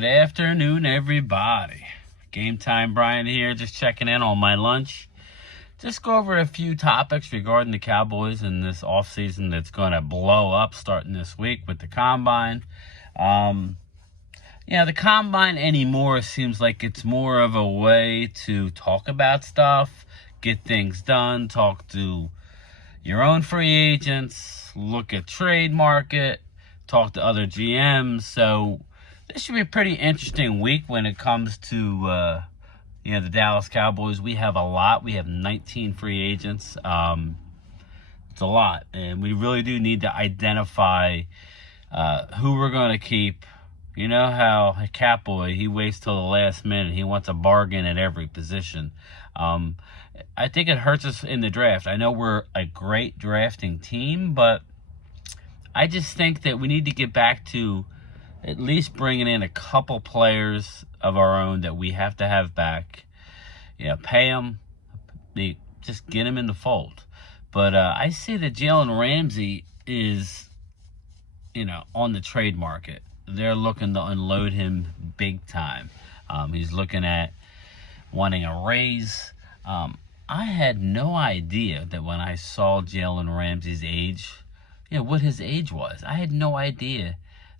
Good afternoon, everybody. Game Time Brian here, just checking in on my lunch. Just go over a few topics regarding the Cowboys in this offseason that's going to blow up starting this week with the Combine. The Combine anymore seems like it's more of a way to talk about stuff, get things done, talk to your own free agents, look at trade market, talk to other GMs. So this should be a pretty interesting week when it comes to the Dallas Cowboys. We have a lot. We have 19 free agents. It's a lot, and we really do need to identify who we're going to keep. You know how a Catboy, he waits till the last minute. He wants a bargain at every position. I think it hurts us in the draft. I know we're a great drafting team, but I just think that we need to get back to at least bringing in a couple players of our own that we have to have back. Pay them. Just get them in the fold. But I see that Jalen Ramsey is, on the trade market. They're looking to unload him big time. He's looking at wanting a raise. I had no idea that when I saw Jalen Ramsey's age, what his age was. I had no idea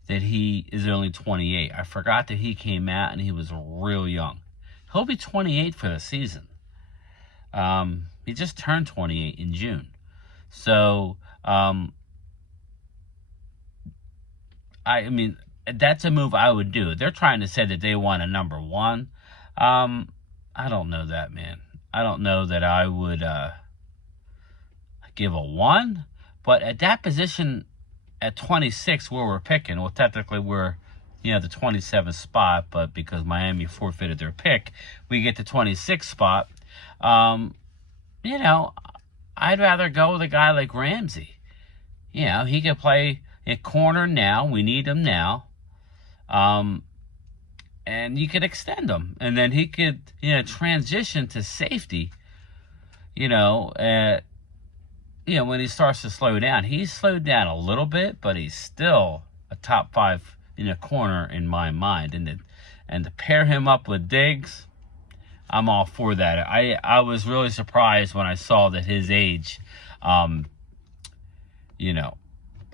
that he is only 28. I forgot that he came out and he was real young. He'll be 28 for the season. He just turned 28 in June. So, that's a move I would do. They're trying to say that they want a number one. I don't know that, man. I don't know that I would give a one. But at that position, at 26, where we're picking, well, technically we're, the 27th spot, but because Miami forfeited their pick, we get the 26th spot. I'd rather go with a guy like Ramsey. He could play at corner now. We need him now. And you could extend him. And then he could, transition to safety, when he starts to slow down. He's slowed down a little bit, but he's still a top 5 corner in my mind. And to pair him up with Diggs, I'm all for that. I was really surprised when I saw that his age, I'm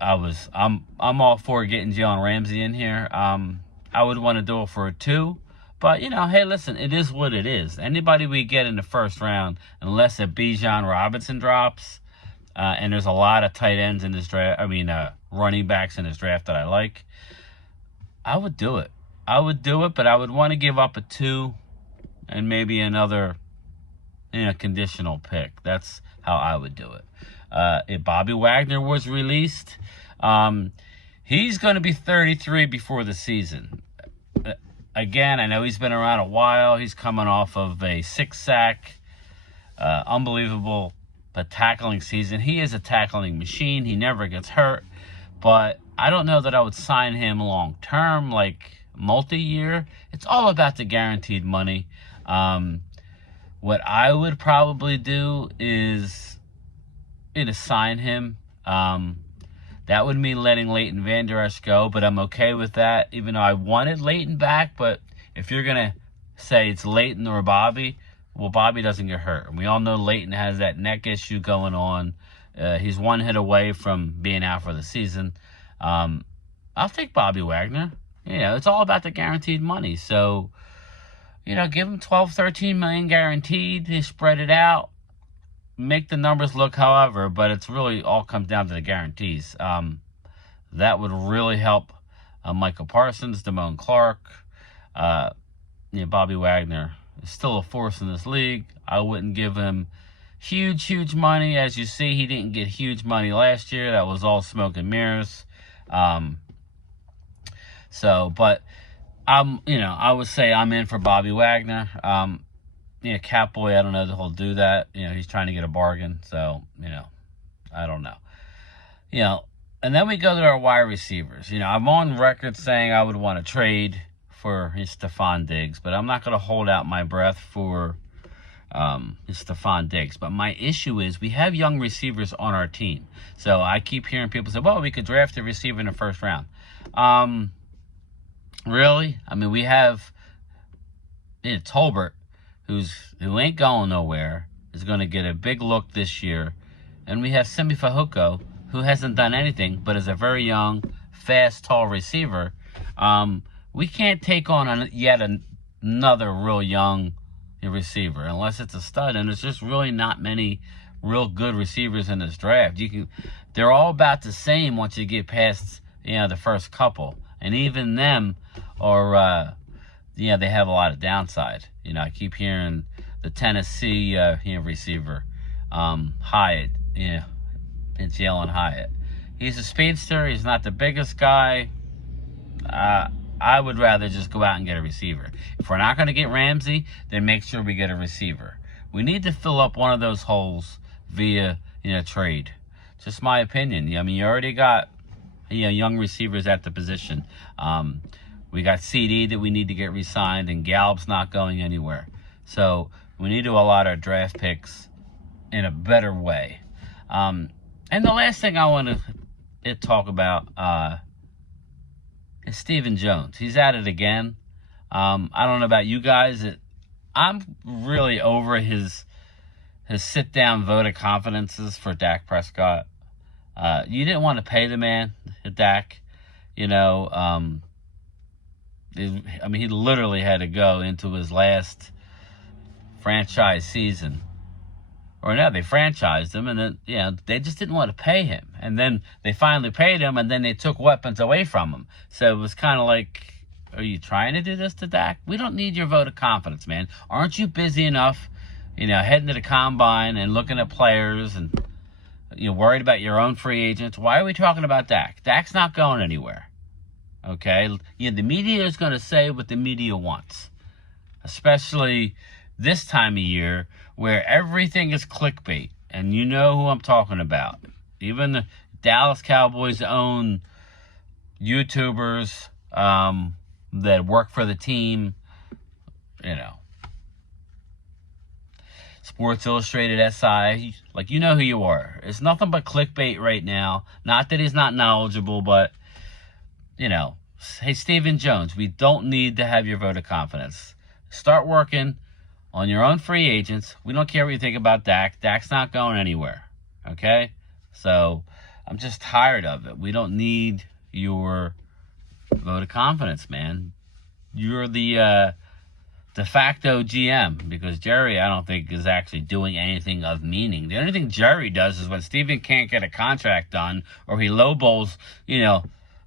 all for getting Jalen Ramsey in here. I would want to do it for a 2. But, hey, listen, it is what it is. Anybody we get in the first round, unless a Bijan Robinson drops, and there's a lot of tight ends in this draft, running backs in this draft that I like, I would do it. But I would want to give up a 2 and maybe another, conditional pick. That's how I would do it. If Bobby Wagner was released, he's going to be 33 before the season. Again, I know he's been around a while. He's coming off of a 6-sack, unbelievable tackling season. He is a tackling machine. He never gets hurt. But I don't know that I would sign him long-term, like multi-year. It's all about the guaranteed money. What I would probably do is sign him. That would mean letting Leighton Vander Esch go, but I'm okay with that, even though I wanted Leighton back. But if you're going to say it's Leighton or Bobby, well, Bobby doesn't get hurt. And we all know Leighton has that neck issue going on. He's one hit away from being out for the season. I'll take Bobby Wagner. It's all about the guaranteed money. So, give him 12, 13 million guaranteed. They spread it out. Make the numbers look however, but it's really all comes down to the guarantees. That would really help Michael Parsons, Damone Clark. Bobby Wagner is still a force in this league. I wouldn't give him huge money. As you see, he didn't get huge money last year. That was all smoke and mirrors. But I would say I'm in for Bobby Wagner. Catboy, I don't know that he'll do that. He's trying to get a bargain. So, I don't know. And then we go to our wide receivers. I'm on record saying I would want to trade for Stephon Diggs, but I'm not going to hold out my breath for Stephon Diggs. But my issue is we have young receivers on our team. So I keep hearing people say, well, we could draft a receiver in the first round. Really? I mean, we have Tolbert, who ain't going nowhere, is going to get a big look this year. And we have Simi Fajuco, who hasn't done anything, but is a very young, fast, tall receiver. We can't take on yet another real young receiver unless it's a stud. And there's just really not many real good receivers in this draft. They're all about the same once you get past the first couple, and even them are they have a lot of downside. I keep hearing the Tennessee receiver, Hyatt. It's Jalen Hyatt. He's a speedster. He's not the biggest guy. I would rather just go out and get a receiver. If we're not going to get Ramsey, then make sure we get a receiver. We need to fill up one of those holes via trade. Just my opinion. I mean, you already got young receivers at the position. We got CD that we need to get re-signed, and Gallup's not going anywhere. So we need to allot our draft picks in a better way. And the last thing I want to talk about is Stephen Jones. He's at it again. I don't know about you guys. I'm really over his sit-down vote of confidences for Dak Prescott. You didn't want to pay the man, Dak. He literally had to go into his last franchise season. Or no, they franchised him, and then, they just didn't want to pay him. And then they finally paid him, and then they took weapons away from him. So it was kind of like, are you trying to do this to Dak? We don't need your vote of confidence, man. Aren't you busy enough, heading to the combine and looking at players and, worried about your own free agents? Why are we talking about Dak? Dak's not going anywhere. Okay? The media is going to say what the media wants. Especially this time of year where everything is clickbait. And you know who I'm talking about. Even the Dallas Cowboys' own YouTubers that work for the team, Sports Illustrated SI, you know who you are. It's nothing but clickbait right now. Not that he's not knowledgeable, but, hey, Stephen Jones, we don't need to have your vote of confidence. Start working on your own free agents. We don't care what you think about Dak. Dak's not going anywhere. Okay? So, I'm just tired of it. We don't need your vote of confidence, man. You're the de facto GM, because Jerry, I don't think, is actually doing anything of meaning. The only thing Jerry does is when Steven can't get a contract done, or he lowballs, he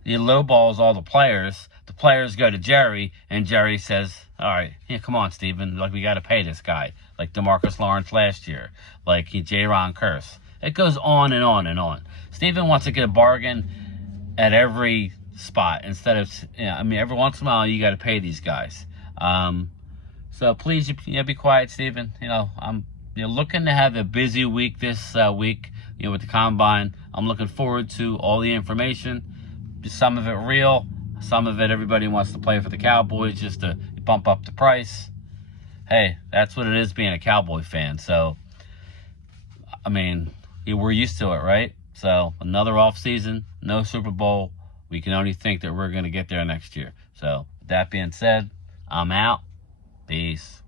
lowballs all the players go to Jerry, and Jerry says, all right, come on, Steven, we got to pay this guy, like DeMarcus Lawrence last year, like Jaron Curse. It goes on and on and on. Steven wants to get a bargain at every spot instead of, every once in a while you got to pay these guys. So please, be quiet, Steven. I'm looking to have a busy week this week, with the combine. I'm looking forward to all the information. Some of it real, some of it everybody wants to play for the Cowboys just to bump up the price. Hey, that's what it is being a Cowboy fan. So, we're used to it, right? So, another off season, no Super Bowl. We can only think that we're going to get there next year. So, that being said, I'm out. Peace.